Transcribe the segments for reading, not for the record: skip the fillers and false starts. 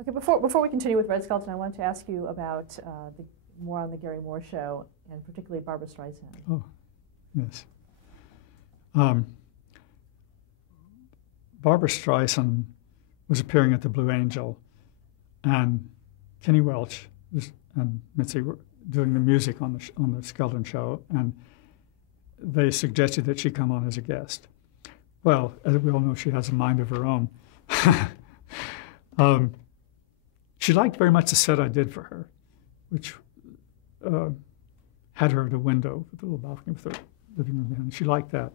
Okay, before we continue with Red Skelton, I wanted to ask you about more on the Gary Moore show, and particularly Barbra Streisand. Oh, yes. Barbra Streisand was appearing at the Blue Angel, and Kenny Welch and Mitzi were doing the music on the Skelton show, and they suggested that she come on as a guest. Well, as we all know, she has a mind of her own. She liked very much the set I did for her, which had her at a window with a little balcony with her living room behind. She liked that.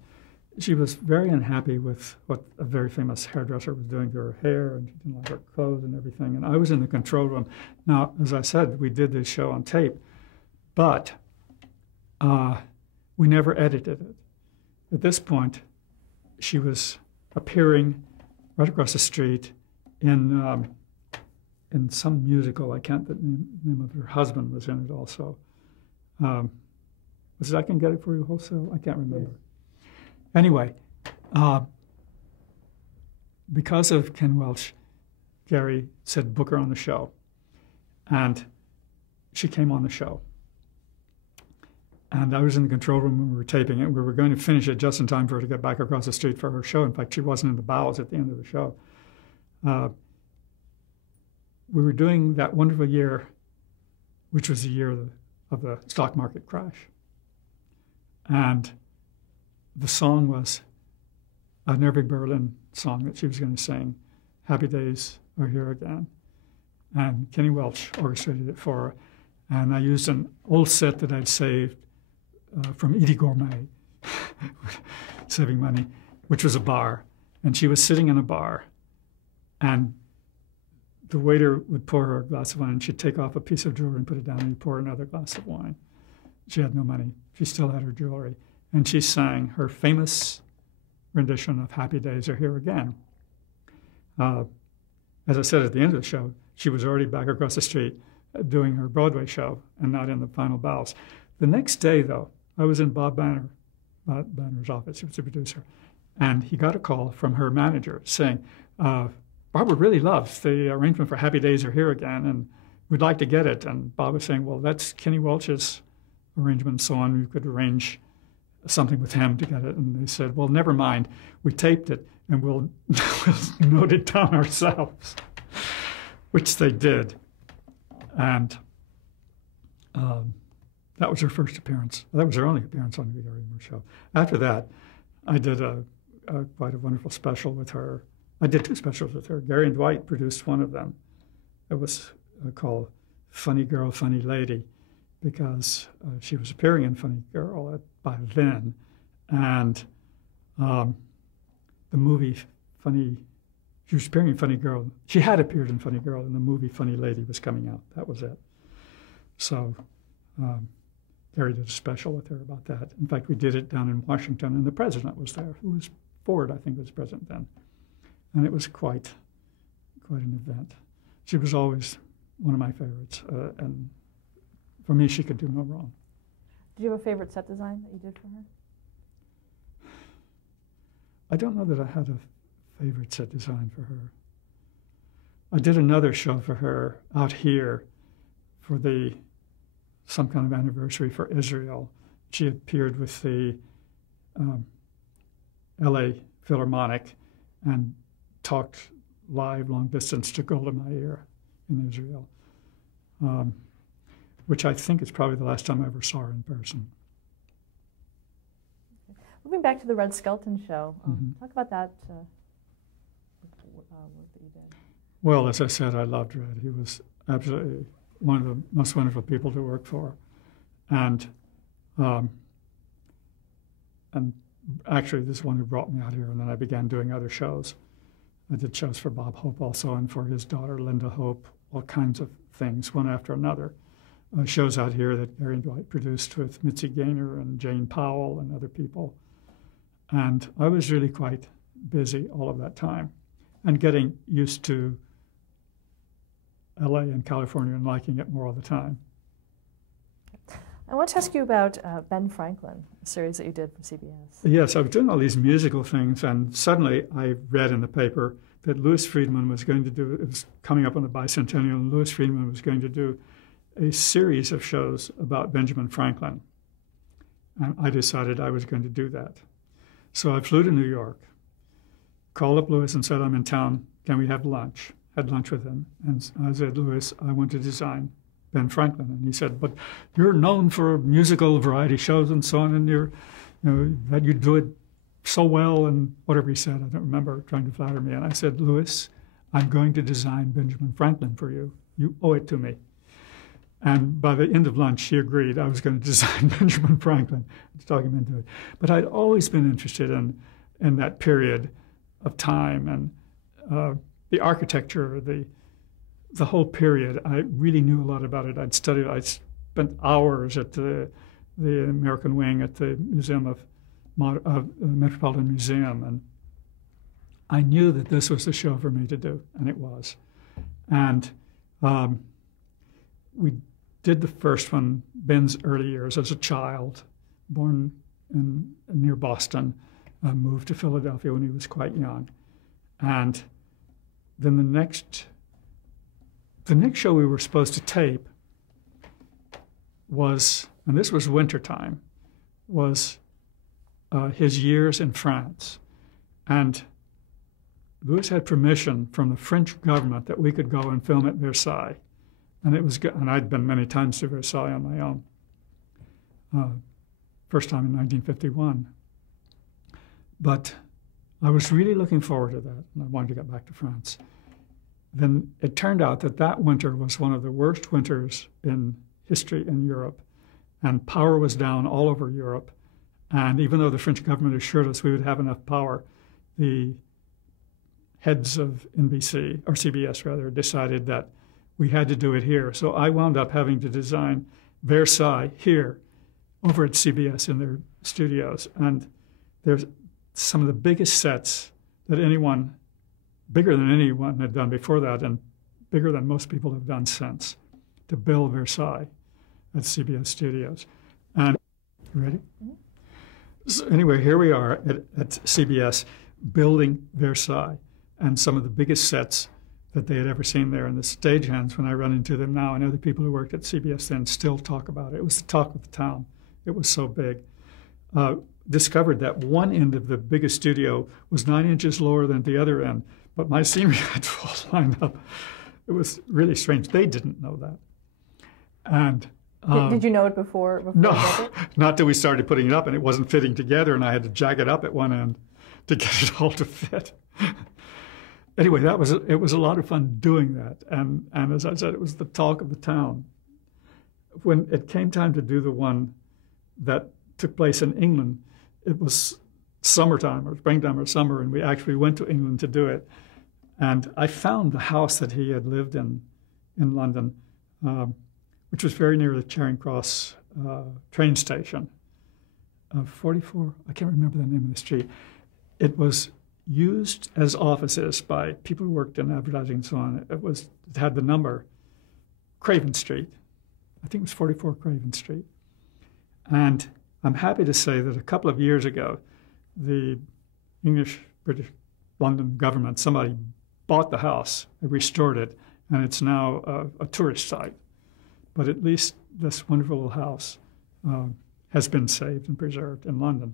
She was very unhappy with what a very famous hairdresser was doing to her hair, and she didn't like her clothes and everything. And I was in the control room. Now, as I said, we did this show on tape, but we never edited it. At this point, she was appearing right across the street in some musical. I can't, the name of her husband was in it also. Was it I Can Get It For You Wholesale? I can't remember. Yes. Anyway, because of Ken Welch, Gary said, book her on the show. And she came on the show. And I was in the control room when we were taping it. We were going to finish it just in time for her to get back across the street for her show. In fact, she wasn't in the bows at the end of the show. We were doing that wonderful year, which was the year of the stock market crash. And the song was an Irving Berlin song that she was going to sing, Happy Days Are Here Again. And Kenny Welch orchestrated it for her. And I used an old set that I'd saved from Edie Gourmet, saving money, which was a bar. And she was sitting in a bar, and the waiter would pour her a glass of wine, and she'd take off a piece of jewelry and put it down, and he'd pour another glass of wine. She had no money. She still had her jewelry. And she sang her famous rendition of Happy Days Are Here Again. As I said at the end of the show, she was already back across the street doing her Broadway show and not in the final bows. The next day, though, I was in Bob Banner's office. He was the producer. And he got a call from her manager saying, Barbara really loves the arrangement for Happy Days Are Here Again, and we'd like to get it. And Bob was saying, well, that's Kenny Welch's arrangement and so on. We could arrange something with him to get it. And they said, well, never mind. We taped it, and we'll note it down ourselves, which they did. And that was her first appearance. That was her only appearance on the Gary Moore show. After that, I did quite a wonderful special with her. I did two specials with her. Gary and Dwight produced one of them. It was called Funny Girl, Funny Lady, because she was appearing in Funny Girl by then. And the movie she was appearing in Funny Girl. She had appeared in Funny Girl, and the movie Funny Lady was coming out. That was it. So Gary did a special with her about that. In fact, we did it down in Washington, and the president was there, who was Ford, I think, was president then. And it was quite an event. She was always one of my favorites, and for me, she could do no wrong. Did you have a favorite set design that you did for her? I don't know that I had a favorite set design for her. I did another show for her out here for some kind of anniversary for Israel. She appeared with the LA Philharmonic and talked live long distance to Golda Meir in Israel, which I think is probably the last time I ever saw her in person. Moving back to the Red Skelton show, talk about that work that you did. Well, as I said, I loved Red. He was absolutely one of the most wonderful people to work for. And actually, this is one who brought me out here, and then I began doing other shows. I did shows for Bob Hope also, and for his daughter, Linda Hope, all kinds of things, one after another. Shows out here that Gary and Dwight produced with Mitzi Gaynor and Jane Powell and other people. And I was really quite busy all of that time and getting used to LA and California and liking it more all the time. I want to ask you about Ben Franklin, a series that you did for CBS. Yes, I was doing all these musical things, and suddenly I read in the paper that Louis Friedman was going to do, it was coming up on the bicentennial, and Louis Friedman was going to do a series of shows about Benjamin Franklin. And I decided I was going to do that. So I flew to New York, called up Louis and said, I'm in town, can we have lunch? Had lunch with him. And I said, Louis, I want to design Ben Franklin. And he said, but you're known for musical variety shows and so on, and that you do it so well, and whatever he said, I don't remember, trying to flatter me. And I said, Louis, I'm going to design Benjamin Franklin for you. You owe it to me. And by the end of lunch, he agreed I was going to design Benjamin Franklin, to talk him into it. But I'd always been interested in that period of time and the architecture, the whole period. I really knew a lot about it. I'd studied. I spent hours at the American Wing at the Metropolitan Museum, and I knew that this was the show for me to do, and it was. And we did the first one, Ben's early years as a child, born near Boston, moved to Philadelphia when he was quite young. And then the next show we were supposed to tape was, and this was wintertime, was his years in France. And Louis had permission from the French government that we could go and film at Versailles. And it was good. And I'd been many times to Versailles on my own. First time in 1951. But I was really looking forward to that, and I wanted to get back to France. Then it turned out that that winter was one of the worst winters in history in Europe, and power was down all over Europe. And even though the French government assured us we would have enough power, the heads of NBC, or CBS rather, decided that we had to do it here. So I wound up having to design Versailles here, over at CBS in their studios. And there's some of the biggest sets that anyone, bigger than anyone had done before that, and bigger than most people have done since, to build Versailles at CBS Studios. And, you ready? Mm-hmm. So anyway, here we are at CBS building Versailles, and some of the biggest sets that they had ever seen there. And the stagehands, when I run into them now, and other people who worked at CBS then still talk about it. It was the talk of the town. It was so big. Discovered that one end of the biggest studio was 9 inches lower than the other end, but my scenery had to all lined up. It was really strange. They didn't know that. And did you know it before no, you did it? Not till we started putting it up, and it wasn't fitting together, and I had to jack it up at one end to get it all to fit. Anyway, it was a lot of fun doing that, and as I said, it was the talk of the town. When it came time to do the one that took place in England, it was summertime or springtime or summer, and we actually went to England to do it. And I found the house that he had lived in London, which was very near the Charing Cross train station. 44, I can't remember the name of the street. It was used as offices by people who worked in advertising and so on. It had the number Craven Street. I think it was 44 Craven Street. And I'm happy to say that a couple of years ago, the English, British, London government, somebody bought the house, restored it, and it's now a tourist site. But at least this wonderful little house has been saved and preserved in London.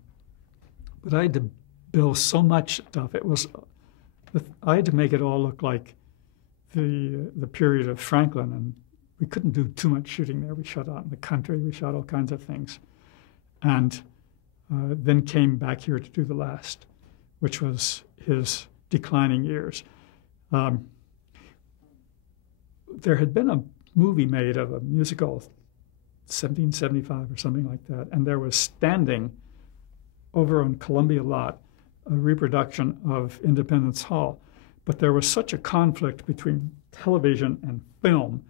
But I had to build so much stuff. I had to make it all look like the period of Franklin, and we couldn't do too much shooting there. We shot out in the country. We shot all kinds of things. And then came back here to do the last, which was his declining years. There had been a movie made of a musical, 1775 or something like that, and there was standing over on Columbia Lot a reproduction of Independence Hall. But there was such a conflict between television and film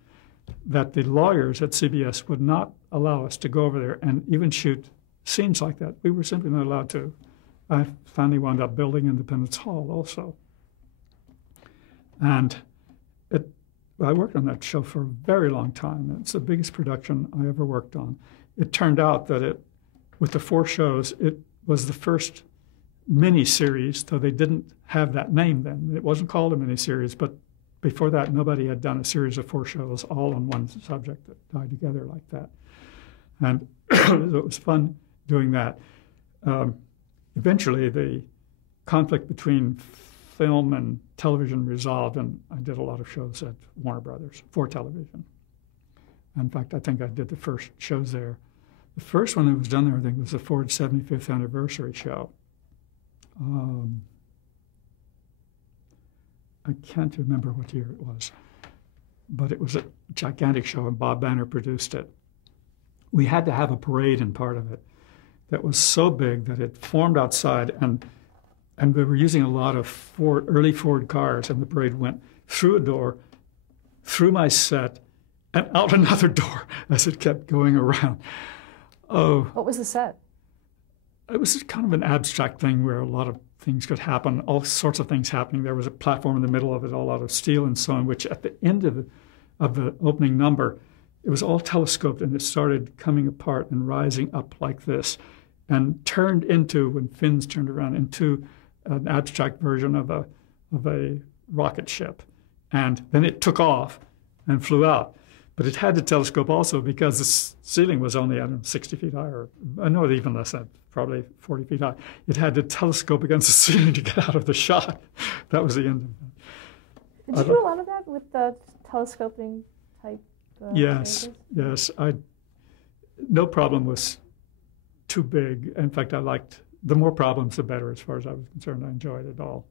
that the lawyers at CBS would not allow us to go over there and even shoot scenes like that. We were simply not allowed to. I finally wound up building Independence Hall also. And I worked on that show for a very long time. It's the biggest production I ever worked on. It turned out that with the 4 shows, it was the first mini-series, though they didn't have that name then. It wasn't called a mini-series, but before that, nobody had done a series of 4 shows all on one subject that tied together like that. And it was fun doing that. Eventually, the conflict between film and television resolved, and I did a lot of shows at Warner Brothers for television. In fact, I think I did the first shows there. The first one that was done there, I think, was the Ford 75th anniversary show. I can't remember what year it was, but it was a gigantic show, and Bob Banner produced it. We had to have a parade in part of it that was so big that it formed outside, and we were using a lot of early Ford cars, and the parade went through a door, through my set, and out another door as it kept going around. Oh, what was the set? It was kind of an abstract thing where a lot of things could happen, all sorts of things happening. There was a platform in the middle of it, all out of steel and so on, which at the end of the opening number, it was all telescoped, and it started coming apart and rising up like this, and turned into, when fins turned around, into an abstract version of a rocket ship. And then it took off and flew out. But it had to telescope also because the ceiling was only, I don't know, 60 feet high, or no, even less than, probably 40 feet high. It had to telescope against the ceiling to get out of the shot. That was the end of it. Did you do a lot of that with the telescoping type? Yes, changes? yes. No problem was too big. In fact, I liked, the more problems, the better as far as I was concerned. I enjoyed it all.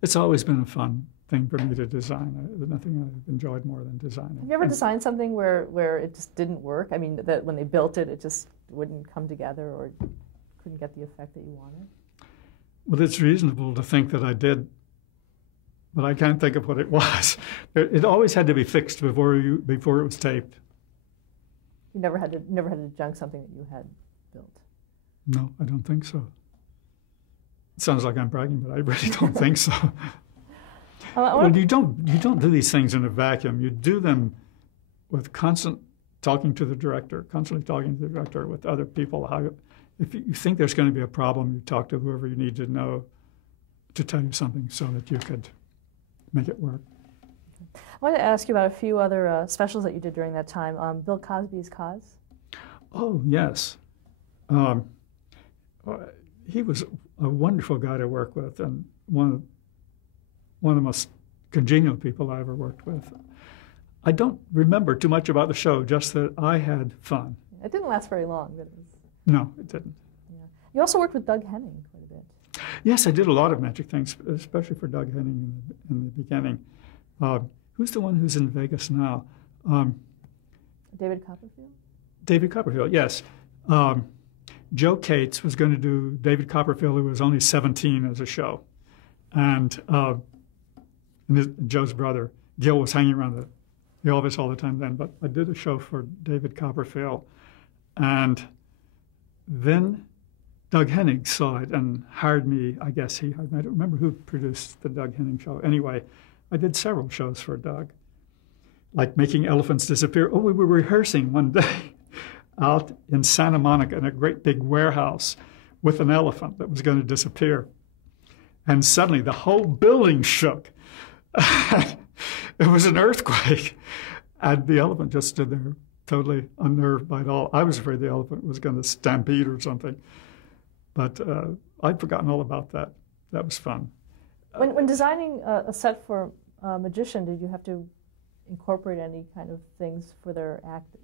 It's always been a fun thing for me to design. There's nothing I've enjoyed more than designing. Have you ever designed something where it just didn't work? I mean, that when they built it, it just wouldn't come together or couldn't get the effect that you wanted? Well, it's reasonable to think that I did, but I can't think of what it was. It always had to be fixed before it was taped. You never had to junk something that you had built? No, I don't think so. It sounds like I'm bragging, but I really don't think so. Well, you don't do these things in a vacuum. You do them with constant talking to the director, constantly talking to the director with other people. If you think there's going to be a problem, you talk to whoever you need to know to tell you something so that you could make it work. I wanted to ask you about a few other specials that you did during that time. Bill Cosby's Cause? Oh, yes. He was a wonderful guy to work with, and one of the most congenial people I ever worked with. I don't remember too much about the show, just that I had fun. It didn't last very long, but it was... No, it didn't. Yeah. You also worked with Doug Henning quite a bit. Yes, I did a lot of magic things, especially for Doug Henning in the beginning. Who's the one who's in Vegas now? David Copperfield? David Copperfield, yes. Joe Cates was going to do David Copperfield, who was only 17 as a show. And Joe's brother, Gil, was hanging around the office all the time then. But I did a show for David Copperfield. And then Doug Henning saw it and hired me. I guess he hired me. I don't remember who produced the Doug Henning show. Anyway, I did several shows for Doug, like Making Elephants Disappear. Oh, we were rehearsing one day out in Santa Monica in a great big warehouse with an elephant that was going to disappear. And suddenly the whole building shook. It was an earthquake. And the elephant just stood there, totally unnerved by it all. I was afraid the elephant was going to stampede or something. But I'd forgotten all about that. That was fun. When designing a set for a magician, did you have to incorporate any kind of things for the act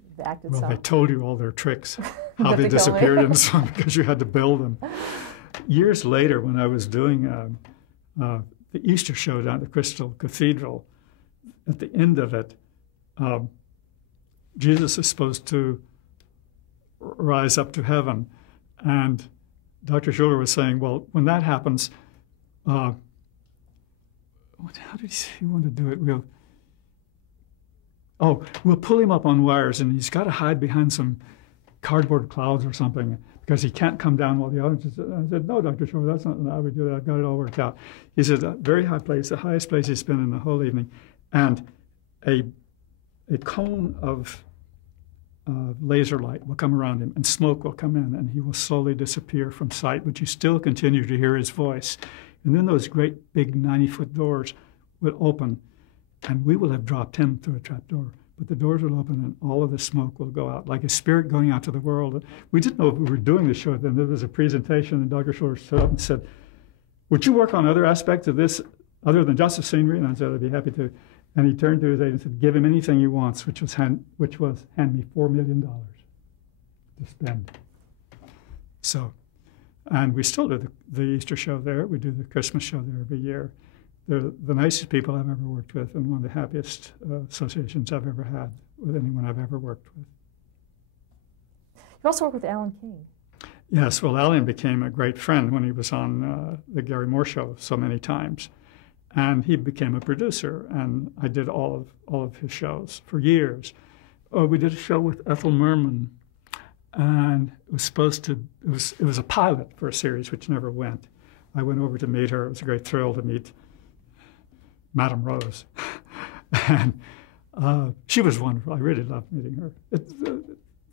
itself? Well, they told you all their tricks, how they disappeared and so on, because you had to build them. Years later, when I was doing the Easter show down at the Crystal Cathedral, at the end of it, Jesus is supposed to rise up to heaven. And Dr. Schuller was saying, well, when that happens, how did he want to do it? We'll pull him up on wires, and he's got to hide behind some cardboard clouds or something because he can't come down while the audience is. I said, no, Dr. Schuller, that's not how we do that. I've got it all worked out. He's at a very high place, the highest place he's been in the whole evening, and a cone of laser light will come around him, and smoke will come in, and he will slowly disappear from sight, but you still continue to hear his voice. And then those great big 90-foot doors would open, and we will have dropped him through a trap door. But the doors will open, and all of the smoke will go out, like a spirit going out to the world. We didn't know if we were doing the show then. There was a presentation, and Dr. Schiller stood up and said, "Would you work on other aspects of this other than just the scenery?" And I said, "I'd be happy to." And he turned to his agent and said, "Give him anything he wants," which was hand me $4 million to spend. So, and we still do the Easter show there. We do the Christmas show there every year. They're the nicest people I've ever worked with, and one of the happiest associations I've ever had with anyone I've ever worked with. You also work with Alan King. Yes, well, Alan became a great friend when he was on the Gary Moore show so many times. And he became a producer, and I did all of his shows for years. We did a show with Ethel Merman, and it was a pilot for a series which never went. I went over to meet her. It was a great thrill to meet Madame Rose. And she was wonderful. I really loved meeting her.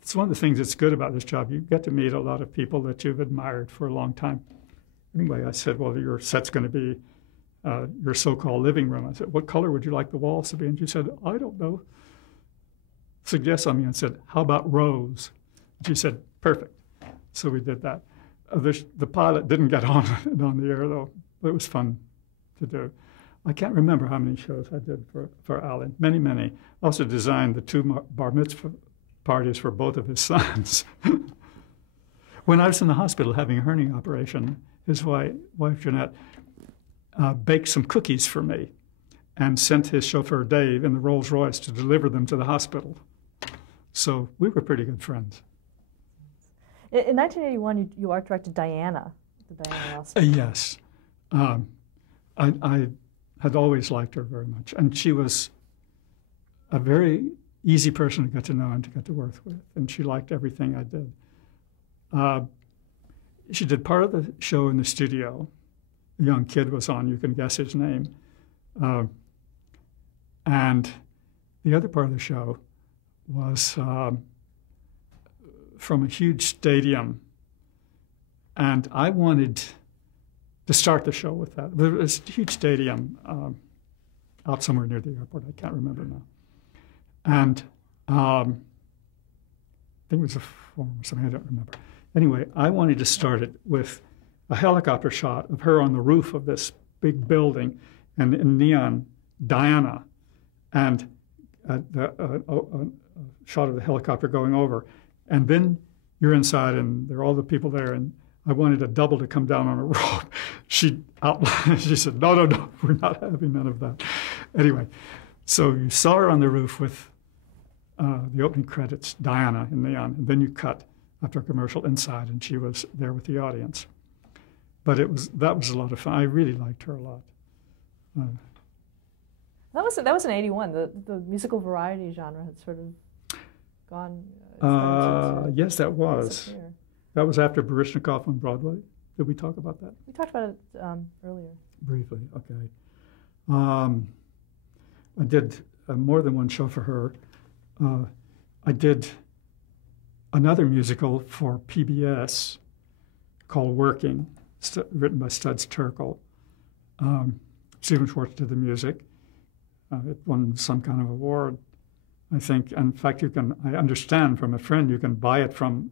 It's one of the things that's good about this job. You get to meet a lot of people that you've admired for a long time. Anyway, I said, "Well, your set's going to be your so-called living room." I said, "What color would you like the walls to be?" And she said, "I don't know." Suggests something, and said, "How about rose?" And she said, "Perfect." So we did that. The pilot didn't get on the air, though, but it was fun to do. I can't remember how many shows I did for Alan. Many, many. I also designed the 2 bar mitzvah parties for both of his sons. When I was in the hospital having a hernia operation, his wife, Jeanette, baked some cookies for me and sent his chauffeur, Dave, in the Rolls Royce to deliver them to the hospital. So we were pretty good friends. In 1981, you art directed Diana, the Diana Ross. Yes. I had always liked her very much. And she was a very easy person to get to know and to get to work with. And she liked everything I did. She did part of the show in the studio. A young kid was on, you can guess his name. And the other part of the show was from a huge stadium. And I wanted to start the show with that. There was a huge stadium out somewhere near the airport. I can't remember now. And I think it was a forum or something, I don't remember. Anyway, I wanted to start it with a helicopter shot of her on the roof of this big building, and in neon, Diana, and a shot of the helicopter going over. And then you're inside, and there are all the people there, and I wanted a double to come down on a rope. She said, no, we're not having none of that. Anyway, so you saw her on the roof with the opening credits, Diana in neon, and then you cut after a commercial inside, and she was there with the audience. But that was a lot of fun. I really liked her a lot. That was in '81. The musical variety genre had sort of gone. Yes, that was. Disappear. That was after Baryshnikov on Broadway. Did we talk about that? We talked about it earlier. Briefly, okay. I did more than one show for her. I did another musical for PBS called Working, written by Studs Terkel. Stephen Schwartz did the music. It won some kind of award, I think. In fact, I understand from a friend, you can buy it from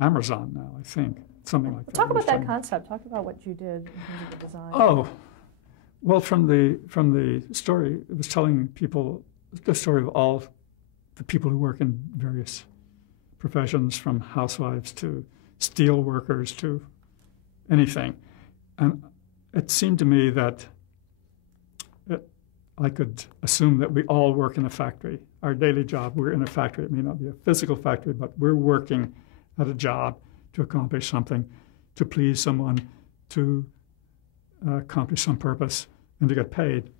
Amazon now, I think. Something like that. Talk about that concept. Talk about what you did in terms of the design. Oh, well, from the story, it was telling people the story of all the people who work in various professions, from housewives to steel workers to anything. And it seemed to me that I could assume that we all work in a factory. Our daily job, we're in a factory. It may not be a physical factory, but we're working at a job to accomplish something, to please someone, to accomplish some purpose, and to get paid.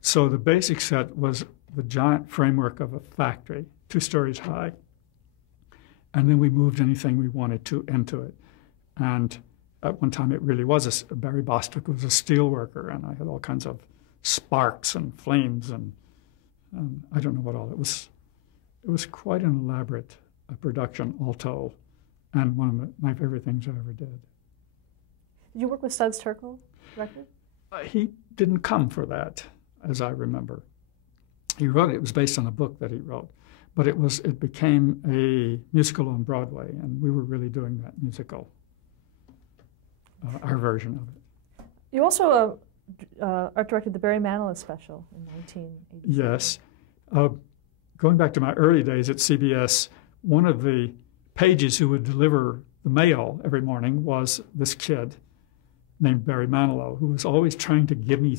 So the basic set was the giant framework of a factory, 2 stories high. And then we moved anything we wanted to into it. And at one time it really was Barry Bostwick was a steel worker, and I had all kinds of sparks and flames and I don't know what all. It was quite an elaborate a production all told, and one of my favorite things I ever did. Did you work with Studs Terkel, director? He didn't come for that, as I remember. He wrote it. It was based on a book that he wrote, but it became a musical on Broadway, and we were really doing that musical, our version of it. You also art directed the Barry Manilow special in 1987. Yes. Going back to my early days at CBS, one of the pages who would deliver the mail every morning was this kid named Barry Manilow, who was always trying to give me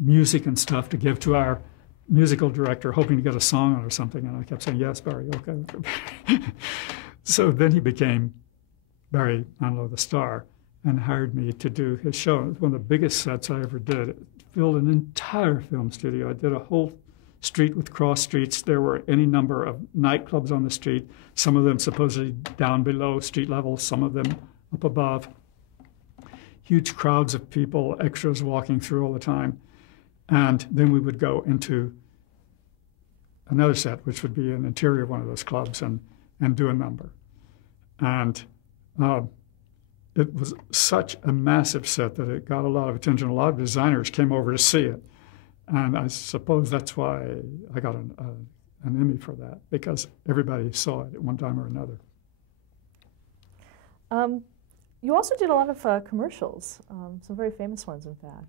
music and stuff to give to our musical director, hoping to get a song or something. And I kept saying, yes, Barry, okay. So then he became Barry Manilow, the star, and hired me to do his show. It was one of the biggest sets I ever did. It filled an entire film studio. I did a whole street with cross streets. There were any number of nightclubs on the street, some of them supposedly down below street level, some of them up above. Huge crowds of people, extras walking through all the time. And then we would go into another set, which would be an interior of one of those clubs, and do a number. And it was such a massive set that it got a lot of attention. A lot of designers came over to see it. And I suppose that's why I got an Emmy for that, because everybody saw it at one time or another. You also did a lot of commercials, some very famous ones, in fact.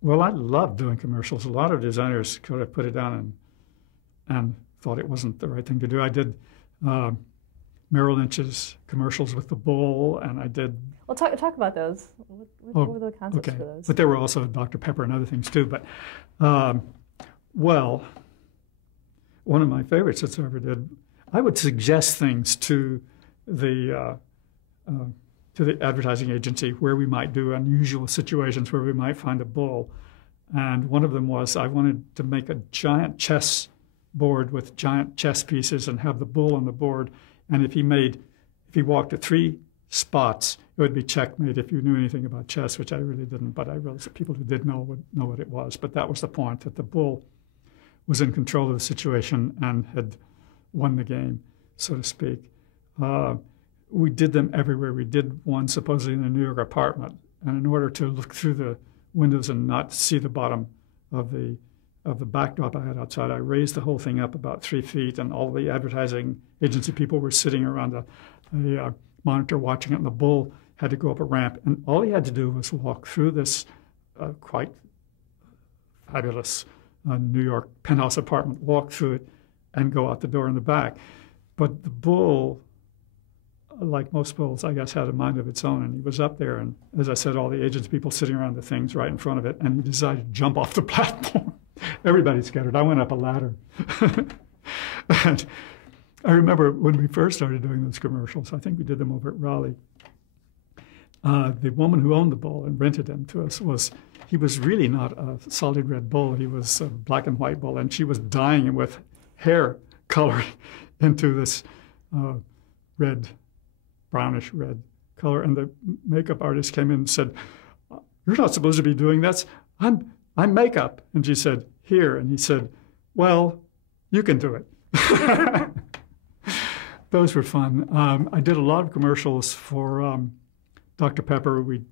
Well, I loved doing commercials. A lot of designers could have put it down and thought it wasn't the right thing to do. I did Merrill Lynch's commercials with the bull, and I did... Well, talk about those. What were the concepts for those? But there were also Dr. Pepper and other things, too. But, well, one of my favorites that I ever did, I would suggest things to the advertising agency where we might do unusual situations where we might find a bull. And one of them was I wanted to make a giant chess board with giant chess pieces and have the bull on the board. And if he walked to 3 spots, it would be checkmate if you knew anything about chess, which I really didn't, but I realized that people who did know would know what it was. But that was the point, that the bull was in control of the situation and had won the game, so to speak. We did them everywhere. We did one supposedly in a New York apartment, and in order to look through the windows and not see the bottom of the backdrop I had outside, I raised the whole thing up about 3 feet, and all the advertising agency people were sitting around a monitor watching it, and the bull had to go up a ramp, and all he had to do was walk through this quite fabulous New York penthouse apartment, walk through it, and go out the door in the back. But the bull, like most bulls, I guess, had a mind of its own, and he was up there, and as I said, all the agency people sitting around the things right in front of it, and he decided to jump off the platform. Everybody scattered. I went up a ladder. And I remember when we first started doing those commercials, I think we did them over at Raleigh. The woman who owned the bull and rented him to us he was really not a solid red bull. He was a black and white bull, and she was dyeing him with hair coloring into this brownish red color. And the makeup artist came in and said, "You're not supposed to be doing that. I'm makeup." And she said, "Here." And he said, "Well, you can do it." Those were fun. I did a lot of commercials for Dr. Pepper. We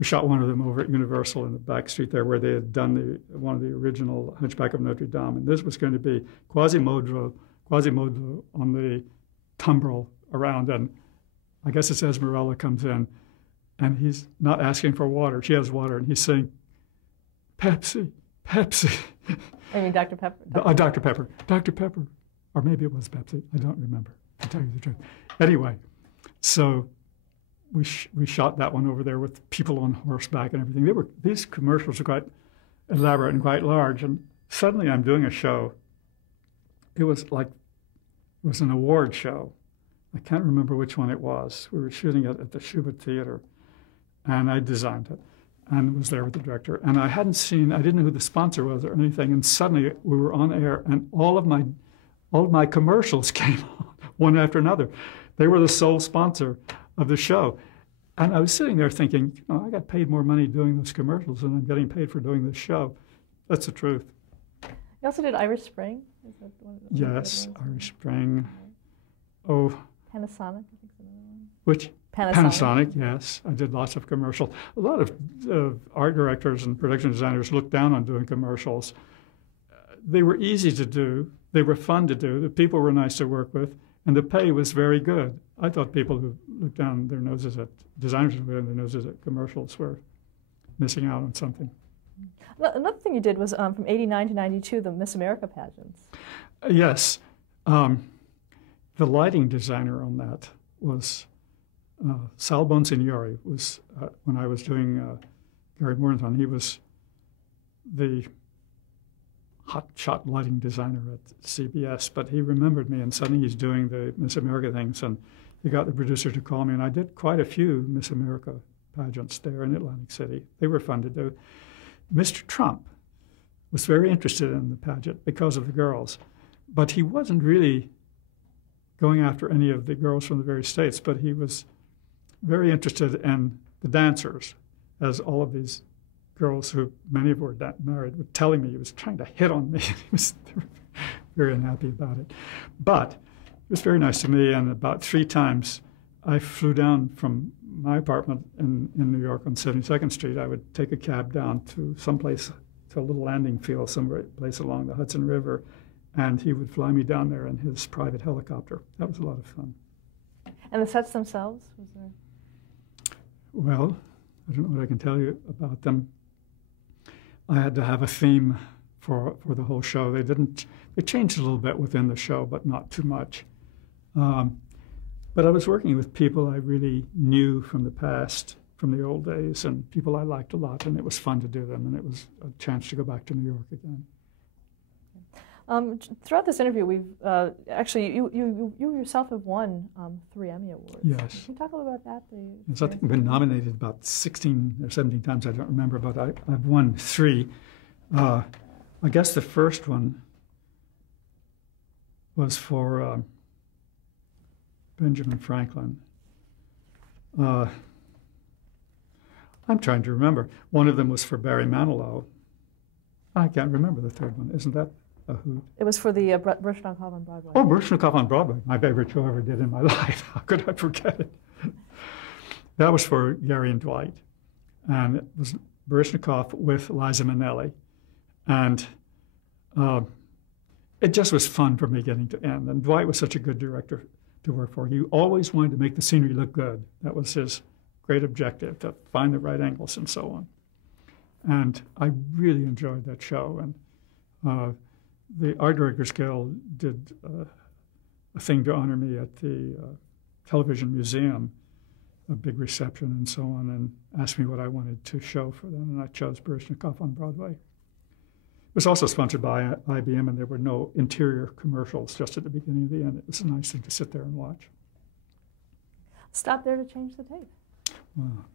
shot one of them over at Universal in the back street there, where they had done one of the original Hunchback of Notre Dame. And this was going to be Quasimodo on the tumbrel around. And I guess it's Esmeralda comes in, and he's not asking for water. She has water, and he's saying, "Pepsi, Pepsi." I mean, Dr. Pepper. Dr. Pepper. Dr. Pepper. Or maybe it was Pepsi. I don't remember, to tell you the truth. Anyway, so we shot that one over there with people on horseback and everything. These commercials were quite elaborate and quite large. And suddenly I'm doing a show. It was an award show. I can't remember which one it was. We were shooting it at the Schubert Theater, and I designed it and was there with the director. And I didn't know who the sponsor was or anything. And suddenly we were on air, and all of my commercials came on, one after another. They were the sole sponsor of the show. And I was sitting there thinking, I got paid more money doing those commercials than I'm getting paid for doing this show. That's the truth. You also did Irish Spring. Is that one of the Yes, ones? Irish Spring. Oh, Panasonic, I think is another one. which? Panasonic. Yes. I did lots of commercials. A lot of art directors and production designers looked down on doing commercials. They were easy to do. They were fun to do. The people were nice to work with, and the pay was very good. I thought people who looked down their noses at designers who looked down their noses at commercials were missing out on something. Another thing you did was from '89 to '92, the Miss America pageants. Yes. The lighting designer on that was Sal Bonsignori. Was when I was doing Gary Morgenthau, he was the hot-shot lighting designer at CBS, but he remembered me, and suddenly he's doing the Miss America things, and he got the producer to call me, and I did quite a few Miss America pageants there in Atlantic City. They were fun to do. Mr. Trump was very interested in the pageant because of the girls, but he wasn't really going after any of the girls from the various states, but he was very interested in the dancers, as all of these girls, who many of them were married, were telling me he was trying to hit on me. He was very unhappy about it. But it was very nice to me, and about 3 times I flew down from my apartment in New York on 72nd Street. I would take a cab down to someplace, to a little landing field, some place along the Hudson River, and he would fly me down there in his private helicopter. That was a lot of fun. And the sets themselves? Was there... Well, I don't know what I can tell you about them. I had to have a theme for the whole show. They changed a little bit within the show, but not too much. But I was working with people I really knew from the past, from the old days, and people I liked a lot, and it was fun to do them, and it was a chance to go back to New York again. Throughout this interview, we've actually, you yourself have won 3 Emmy Awards. Yes. Can you talk a little about that? Yes, I think I've been nominated about 16 or 17 times, I don't remember, but I've won 3. I guess the first one was for Benjamin Franklin. I'm trying to remember. One of them was for Barry Manilow. I can't remember the third one. Isn't that a hoot? It was for the Birchnow on Broadway. Oh, Birchnow on Broadway, my favorite show I ever did in my life. How could I forget it? That was for Gary and Dwight. And it was Baryshnikov with Liza Minnelli. And it just was fun for me getting to end. And Dwight was such a good director to work for. He always wanted to make the scenery look good. That was his great objective, to find the right angles and so on. And I really enjoyed that show. And the Art Directors Guild did a thing to honor me at the Television Museum, a big reception and so on, and asked me what I wanted to show for them, and I chose Baryshnikov on Broadway. It was also sponsored by IBM, and there were no interior commercials, just at the beginning and the end. It was a nice thing to sit there and watch. Stop there to change the tape. Wow.